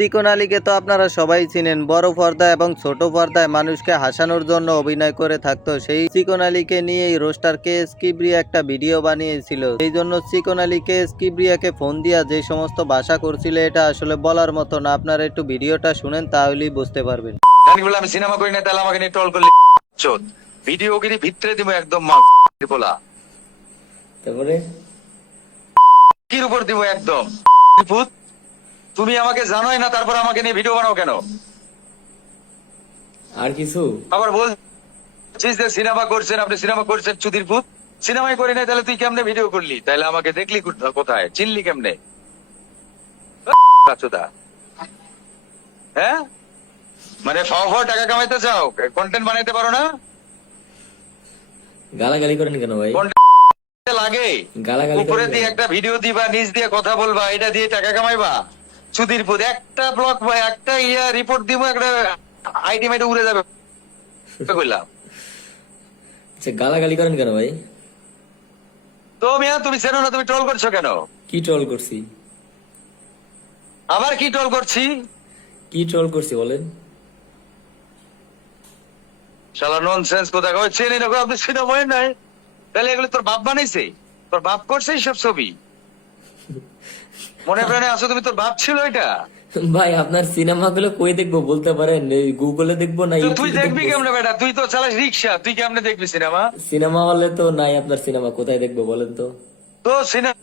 চিকন আলীকে তো আপনারা সবাই চিনেন, বড় পর্দায় এবং ছোট পর্দায় মানুষকে হাসানোর জন্য অভিনয় করে থাকতো। সেই চিকন আলীকে নিয়েই রোস্টার কেএস কিবরিয়া একটা ভিডিও বানিয়েছিল। এই জন্য চিকন আলী কেএস কিবরিয়াকে ফোন দিয়া যে সমস্ত ভাষা করছিল এটা আসলে বলার মতো না। আপনারা একটু ভিডিওটা শুনেন তাহলেই বুঝতে পারবেন। আমি সিনেমা করি না, তাহলে আমাকে নিয়ে ট্রল করলি ভিডিওগিরি ভিতরে দিব একদম বলা, তারপরে কির উপর দিব একদম। তুমি আমাকে জানোই না, তারপর আমাকে নিয়ে ভিডিও বানাও কেন? আর কিছু আবার বলছিস যে সিনেমা করছেন, আপনি সিনেমা করছেন চুদির ভূত। সিনেমাই করি নাই, তাহলে তুই কেমনে ভিডিও করলি? তাহলে আমাকে দেখলি কোথায়, চিনলি কেমনে? হ্যাঁ, মানে ফাও টাকা কামাইতে চাও, কন্টেন্ট বানাইতে পারো না? গালাগালি করেন কেন ভাই? লাগে গালাগালি উপরে দিয়ে একটা ভিডিও দিবা, নিচ দিয়ে কথা বলবা, এটা দিয়ে টাকা কামাইবা? চুদির পুত, একটা ব্লক বা একটা রিপোর্ট দিব, একটা আইডি মাইডি উড়ে যাবে। কইলাম আচ্ছা, গালাগালি করেন কেন ভাই? তো মিয়া তুমি চেনো না, তুমি ট্রল করছো কেন? কি ট্রল করছি? আবার কি ট্রল করছি? কি ট্রল করছি বলেন? শালা ননসেন্স কোথায় চেনে না, আপনি সিনেমায় নাই, তাহলে এগুলো তোর বাপ বানাইছে? তোর বাপ করছে এইসব ছবি? মনে প্রাণে আসো তুমি, তোর বাপ ছিল এটা? ভাই আপনার সিনেমা গুলো কই দেখবো বলতে পারেন? গুগলে দেখবো না তুই দেখবি কেমনে বেটা? তুই তো চালাস রিক্সা, তুই কেমনে দেখবি সিনেমা? সিনেমা হলে তো নাই আপনার সিনেমা, কোথায় দেখবো বলেন তো? তো সিনেমা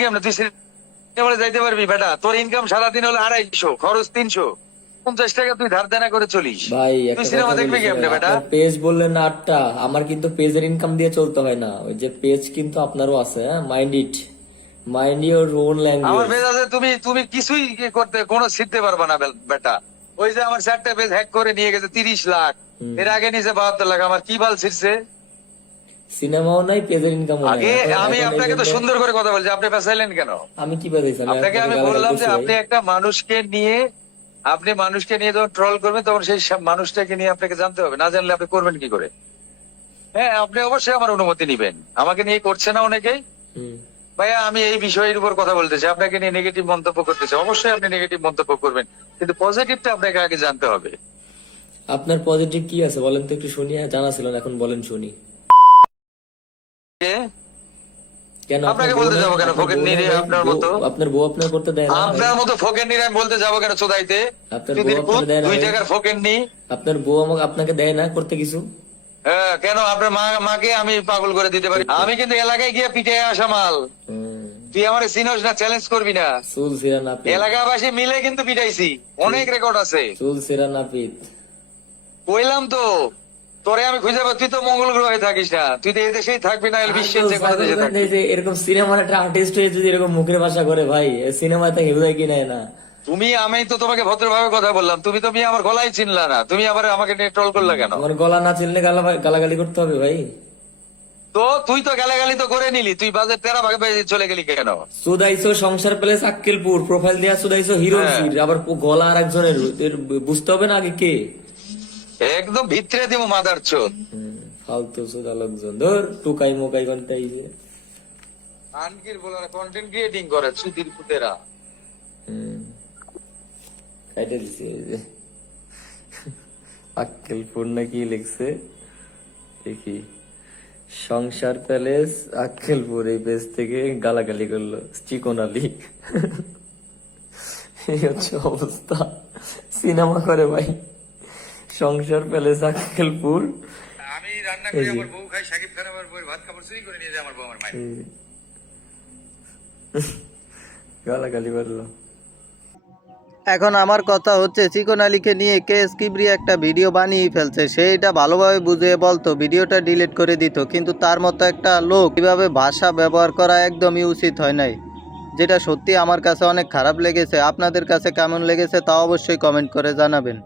কেমনে তুই সিনেমা যাইতে পারবি বেটা? তোর ইনকাম সারাদিন হলো 250, খরচ 350 টাকা, তুই ধার দেনা করে চলিস। ভাই তুই সিনেমা দেখবি কেমনে বেটা? পেজ বললেন না 8টা, আমার কিন্তু পেজের ইনকাম দিয়ে চলতে হয় না। ওই যে পেজ কিন্তু আপনারও আছে, হ্যাঁ, মাইন্ড ইওর ওন আমার ল্যাঙ্গুয়েজ। পেজ আছে, তুমি কিছুই করতে কোনো শিখতে পারবা না বেটা। ওই যে আমার 4টা পেজ হ্যাক করে নিয়ে গেছে 30 লাখ, এর আগে নিচে 72 লাখ, আমার কি বাল ছিড়ছে? সিনেমাও নাই, পেজের ইনকামও নাই। আগে আমি আপনাকে তো সুন্দর করে কথা বলছি, আপনি পেছাইলেন কেন? আমি কি বাজাইছি? আপনাকে আমি বললাম যে আপনি একটা মানুষকে নিয়ে যখন ট্রল করবেন, তখন সেই মানুষটাকে নিয়ে আপনাকে জানতে হবে। না জানলে আপনি করবেন কি করে? হ্যাঁ, আপনি অবশ্যই আমার অনুমতি নিবেন। আমাকে নিয়ে করছে না অনেকেই। ভাইয়া, আমি এই বিষয়ের উপর কথা বলতেছি, আপনাকে নিয়ে নেগেটিভ মন্তব্য করতেছি, অবশ্যই আপনি নেগেটিভ মন্তব্য করবেন, কিন্তু পজিটিভটা আপনাকে আগে জানতে হবে। আপনার পজিটিভ কি আছে বলেন তো একটু শুনি। জানা ছিল না, এখন বলেন শুনি। কেন আপনাকে বলতে যাবো কেন ফকিন্নিরে? আপনার মতো আপনার বউ আপনার করতে দেয় না? আপনার মতো ফকিন্নিরে আমি বলতে যাবো কেন চোদাইতে? আপনার বউ আপনাকে দেয় না? 2 টাকার ফকিন্নি আপনার বউ আপনাকে দেয় না করতে কিছু? হ্যাঁ, কেন? আপনার মাকে আমি পাগল করে দিতে পারি। আমি কিন্তু এলাকায় গিয়ে পিঠে আসা মাল। তুই আমার চিনোস না, চ্যালেঞ্জ করবি না। চুল ছিঁড়া নাপিত, এলাকাবাসী মিলে কিন্তু পিটাইছি, অনেক রেকর্ড আছে। চুল ছিঁড়া নাপিত কইলাম তো তোরে আমি খুঁজে পাবো। তুই তো মঙ্গল গ্রহে থাকিস না, তুই তো এই দেশেই থাকবি না, বিশ্বের যে কোনো দেশে থাকবি। এরকম সিনেমার একটা আর্টিস্ট হয়ে যদি এরকম মুখের ভাষা করে ভাই, সিনেমায় তাকে হৃদয় কি নেয় না? আমি তো তোমাকে ভদ্রভাবে কথা বললাম, তুমি তো আমার গলায় চিনলা না, তুমি আবার আমাকে নিয়ে ট্রল করলা কেন? আমার গলা না চিনলে গালাগালি করতে হবে ভাই? তো তুই তো গালাগালি তো করে নিলি, তুই বাজে তেরা ভাগে চলে গেলি কেন? সুদাইছো সংসার প্যালেস আক্কেলপুর, প্রোফাইল দিয়া সুদাইছো হিরো সিট, আবার গলা আর একজনের। বুঝতে হবে না আগে কে? একদম ভিতরে দিব মাদার চোদ। ফালতু সুদা লোকজন ধর টুকাই মোকাই গন্তাই আনকির বলার কন্টেন্ট ক্রিয়েটিং করে সুধীর পুতেরা। কাইটা দিছি এই যে আক্কেলপুর না কি লিখছে দেখি। সংসার প্যালেস আক্কেলপুর, এই পেজ থেকে গালাগালি করলো চিকন আলী। এই হচ্ছে অবস্থা। সিনেমা করে ভাই, সংসার প্যালেস আক্কেলপুর। আমি রান্না করি, আমার বউ খাই, সাকিব খান আমার বউয়ের ভাত খাবার চুরি করে নিয়ে যায় আমার বউ আমার মায়ের। গালাগালি করলো। এখন আমার কথা হচ্ছে, চিকন আলীকে নিয়ে কেএস কিবরিয়া একটা ভিডিও বানিয়ে ফেলছে। সেইটা ভালোভাবে বুঝিয়ে বলতো, ভিডিওটা ডিলিট করে দিত, কিন্তু তার মতো একটা লোক কিভাবে ভাষা ব্যবহার করা একদমই উচিত হয় নাই, যেটা সত্যি আমার কাছে অনেক খারাপ লেগেছে। আপনাদের কাছে কেমন লেগেছে তা অবশ্যই কমেন্ট করে জানাবেন।